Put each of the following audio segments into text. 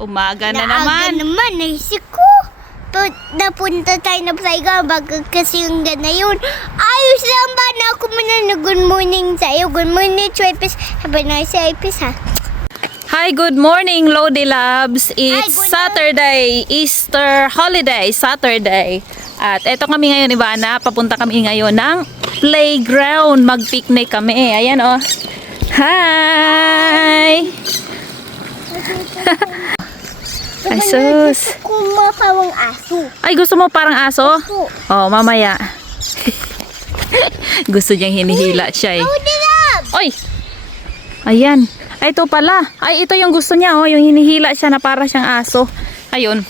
Umaga na Naaga naman. naman, naisip ko. Napunta tayo na playground bago kasi yung gana yun. Ayos lang ba na ako muna na good morning sa'yo. Good morning, Tripis. Have a nice day, Ipis, ha? Hi, good morning, Lodi Labs. It's good Saturday, Easter holiday, Saturday. At eto kami ngayon, Ivana. Papunta kami ngayon ng playground. Mag-picnic kami. Ayan, oh. Hi! Ay, sus. Gusto ko parang aso. Ay, gusto mo parang aso? Opo. Oh, mamaya. Gusto niyang hinihila siya eh. Lodi Labs! Oy! Ayan. Ay, ito pala. Ay, ito yung gusto niya, oh. Yung hinihila siya na para siyang aso. Ayun.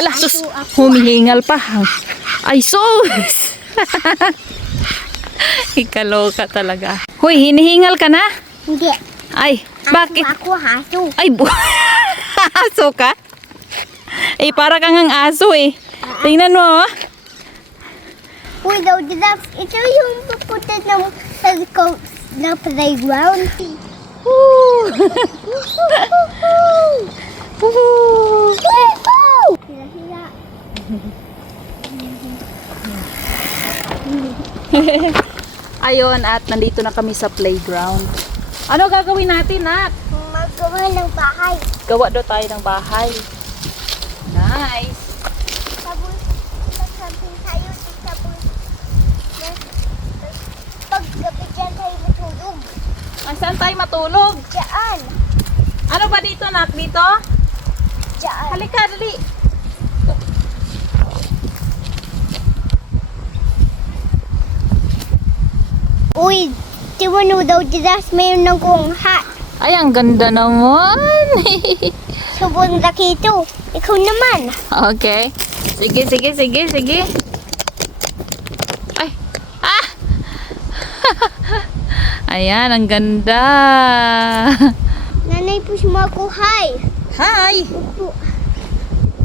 Ala, sus. Humihingal pa. Ay, sus. Ikaloka talaga. Hoy, hinihingal ka na? Hindi. Ay, bakit? Ako aso. Ay, aso ka? Eh, para kang ang aso eh. Tingnan mo, oh. Uy, Lodi Labs, ito yung pupunta na playground. Woo! Hila-hila. Ayun, at nandito na kami sa playground. Ano gagawin natin, Nak? Magawa ng bahay. Gawa daw tayo ng bahay. Nice. Tapos, magsamping tayo tapos paggabi dyan tayo matulog. Ay, saan tayo matulog? Diyan. Ano ba dito, Nak? Dito? Diyan. Halika, dali. Uy, di mo daw didas mayroon ng kong hat. Ay, ang ganda naman. Sobrang laki ito. Ikaw naman. Okay. Sige, sige, sige, sige. Ay. Ah! Ayan, ang ganda. Nanay po si Marco, hi. Hi! Opo.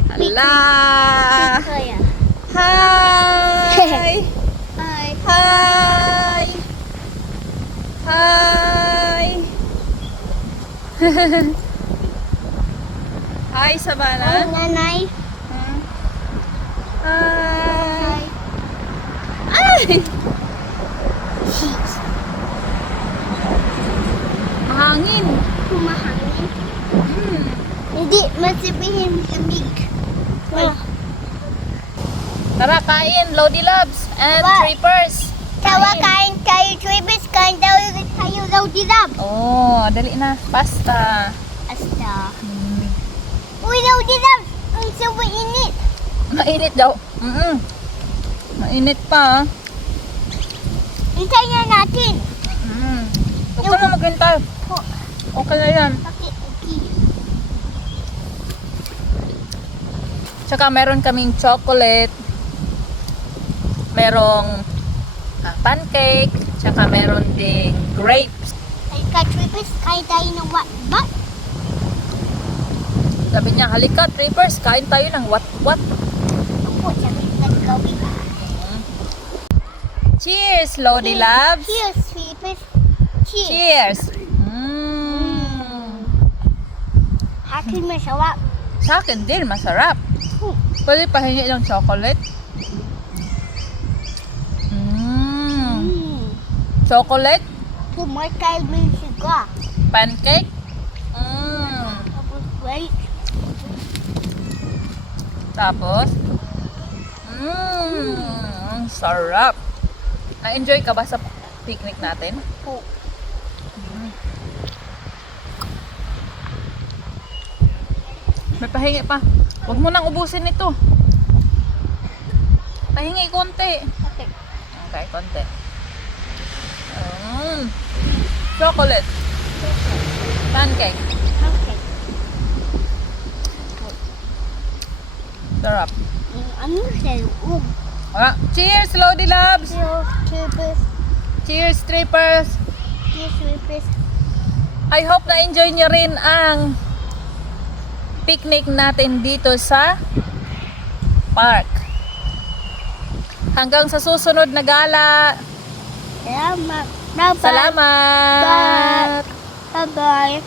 Hala! Kaya. Hi! Hi. Hi! Hi! Hi, Savannah. Nanay. Hi! Ay! Mahangin. Humahangin. Hindi, masipihin lamig. Ay. Tara, kain. Lodi Labs and Ba? Trippers. Tawa kain tayo, Travis. Kain tayo Lodi Labs. Oh, dali na. Pasta. Asta. Uy, Lodi Labs. Ang sawa init. Mainit daw. Mainit pa. Hintayin na natin. Huwag ka na maghintay. Okay na yan. Bakit? Okay. Tsaka meron kaming chocolate. Merong pancake. Tsaka meron ding grapes. Ay, Travis, kain tayo ng what? Sabi niya, halika, Trippers, kain tayo ng what? Opo, sabi ng gawin. Cheers, Lodi Labs. Cheers, Travis. Cheers. Cheers. Akin masarap. Sa akin din, masarap. Pwede pahingi ng chocolate. Chocolate, Kumarkay mo yung siga. pancake. Tapos, wait. Tapos, ang sarap. Na-enjoy ka ba sa picnic natin? Po. May pahingi pa. Huwag mo nang ubusin ito. Pahingi konti. Okay. Okay, konti. Chocolate. Pancake. Okay. Sarap. Ano sa loob? Cheers, Lodi Labs! Travis. Cheers, Trippers! Cheers, Travis. I hope na-enjoy nyo rin ang picnic natin dito sa park. Hanggang sa susunod na gala. Salamat. Bye-bye. Salamat! Bye-bye.